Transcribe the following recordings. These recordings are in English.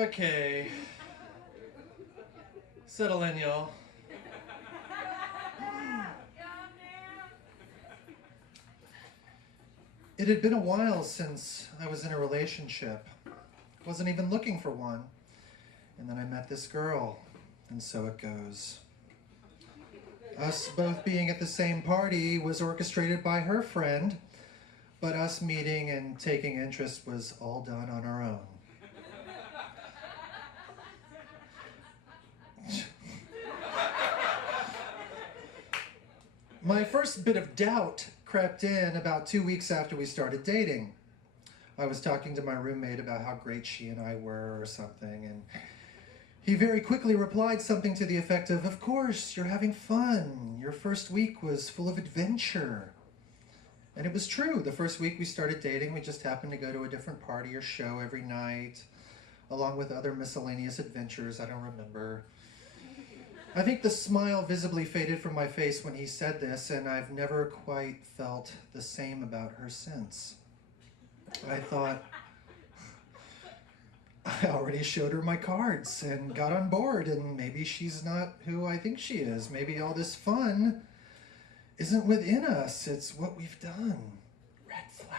Okay. Settle in, y'all. It had been a while since I was in a relationship. Wasn't even looking for one. And then I met this girl, and so it goes. Us both being at the same party was orchestrated by her friend, but us meeting and taking interest was all done on our own. My first bit of doubt crept in about 2 weeks after we started dating. I was talking to my roommate about how great she and I were or something, and he very quickly replied something to the effect of course, you're having fun. Your first week was full of adventure. And it was true. The first week we started dating, we just happened to go to a different party or show every night, along with other miscellaneous adventures I don't remember. I think the smile visibly faded from my face when he said this, and I've never quite felt the same about her since. I thought, I already showed her my cards and got on board, and maybe she's not who I think she is. Maybe all this fun isn't within us, it's what we've done. Red flag.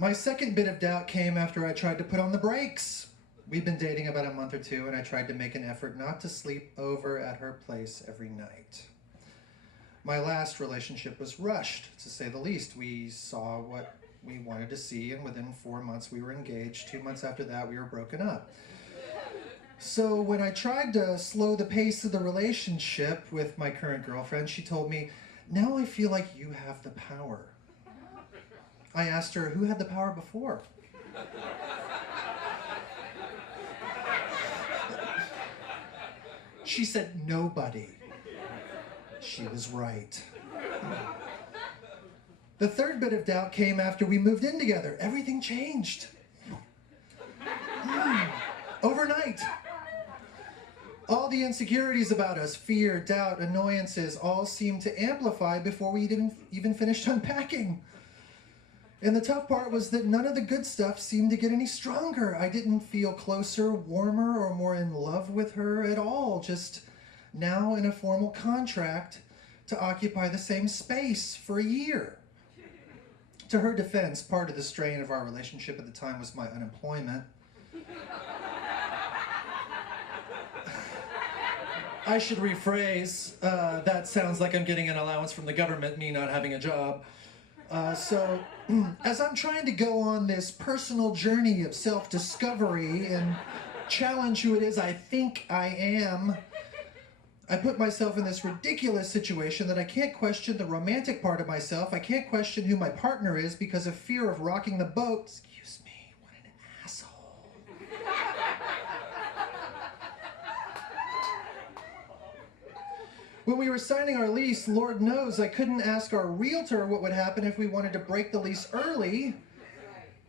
My second bit of doubt came after I tried to put on the brakes. We'd been dating about a month or two, and I tried to make an effort not to sleep over at her place every night. My last relationship was rushed, to say the least. We saw what we wanted to see, and within 4 months we were engaged. 2 months after that, we were broken up. So when I tried to slow the pace of the relationship with my current girlfriend, she told me, "Now I feel like you have the power." I asked her, who had the power before? She said, nobody. She was right. The third bit of doubt came after we moved in together. Everything changed. Overnight. All the insecurities about us, fear, doubt, annoyances, all seemed to amplify before we even finished unpacking. And the tough part was that none of the good stuff seemed to get any stronger. I didn't feel closer, warmer, or more in love with her at all, just now in a formal contract to occupy the same space for a year. To her defense, part of the strain of our relationship at the time was my unemployment. I should rephrase, that sounds like I'm getting an allowance from the government, me not having a job. So, as I'm trying to go on this personal journey of self-discovery and challenge who it is I think I am, I put myself in this ridiculous situation that I can't question the romantic part of myself. I can't question who my partner is because of fear of rocking the boat. Excuse me, what an asshole. When we were signing our lease, Lord knows I couldn't ask our realtor what would happen if we wanted to break the lease early.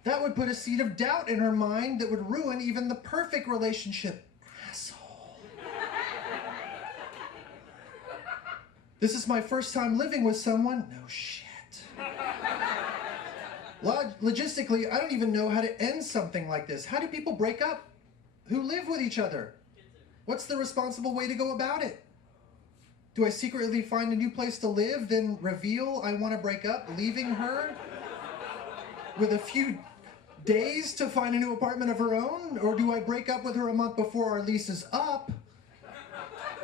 That would put a seed of doubt in her mind that would ruin even the perfect relationship. Asshole. This is my first time living with someone. No shit. Logistically, I don't even know how to end something like this. How do people break up who live with each other? What's the responsible way to go about it? Do I secretly find a new place to live, then reveal I want to break up, leaving her with a few days to find a new apartment of her own? Or do I break up with her a month before our lease is up,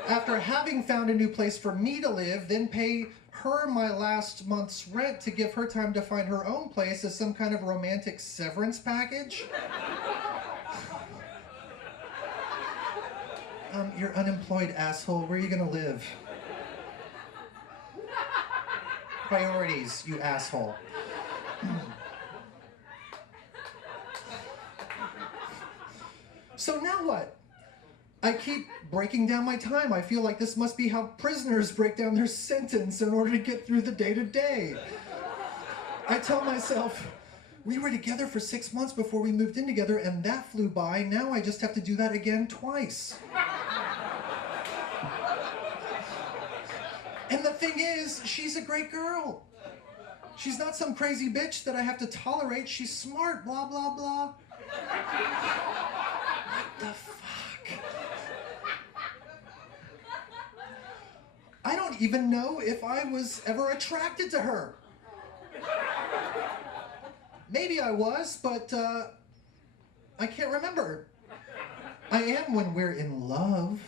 after having found a new place for me to live, then pay her my last month's rent to give her time to find her own place as some kind of romantic severance package? You're unemployed, asshole. Where are you gonna live? Priorities, you asshole. So now what? I keep breaking down my time. I feel like this must be how prisoners break down their sentence in order to get through the day-to-day. I tell myself, we were together for 6 months before we moved in together, and that flew by. Now I just have to do that again twice. And the thing is, she's a great girl. She's not some crazy bitch that I have to tolerate. She's smart, blah, blah, blah. What the fuck? I don't even know if I was ever attracted to her. Maybe I was, but I can't remember. I am when we're in love.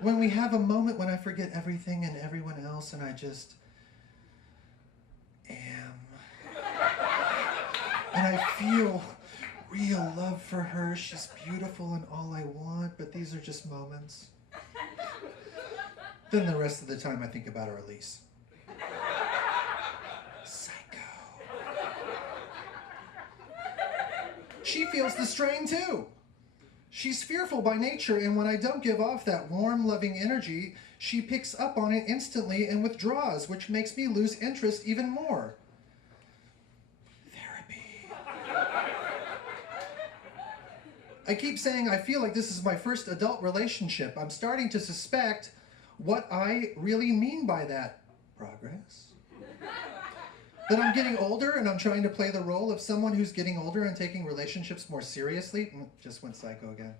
When we have a moment when I forget everything and everyone else and I just am. And I feel real love for her. She's beautiful and all I want, but these are just moments. Then the rest of the time I think about our Elise. She feels the strain too. She's fearful by nature, and when I don't give off that warm, loving energy, she picks up on it instantly and withdraws, which makes me lose interest even more. Therapy. I keep saying I feel like this is my first adult relationship. I'm starting to suspect what I really mean by that. Progress? That I'm getting older and I'm trying to play the role of someone who's getting older and taking relationships more seriously. Just went psycho again.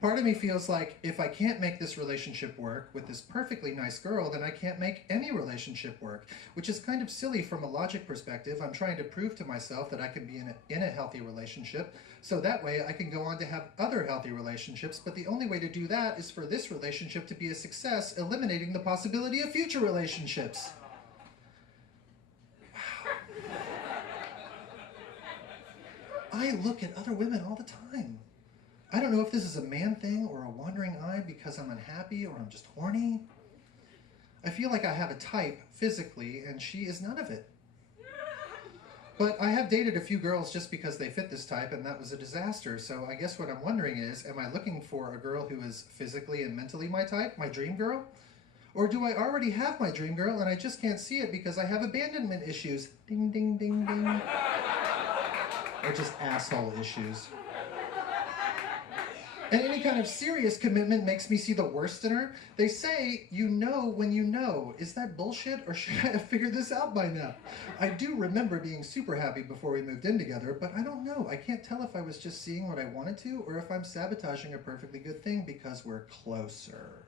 Part of me feels like if I can't make this relationship work with this perfectly nice girl, then I can't make any relationship work, which is kind of silly from a logic perspective. I'm trying to prove to myself that I can be in a healthy relationship, so that way I can go on to have other healthy relationships, but the only way to do that is for this relationship to be a success, eliminating the possibility of future relationships. I look at other women all the time. I don't know if this is a man thing or a wandering eye because I'm unhappy or I'm just horny. I feel like I have a type physically and she is none of it. But I have dated a few girls just because they fit this type and that was a disaster. So I guess what I'm wondering is, am I looking for a girl who is physically and mentally my type, my dream girl? Or do I already have my dream girl and I just can't see it because I have abandonment issues? Ding, ding, ding, ding. Or just asshole issues. And any kind of serious commitment makes me see the worst in her. They say, you know when you know. Is that bullshit, or should I have figured this out by now? I do remember being super happy before we moved in together, but I don't know. I can't tell if I was just seeing what I wanted to, or if I'm sabotaging a perfectly good thing because we're closer.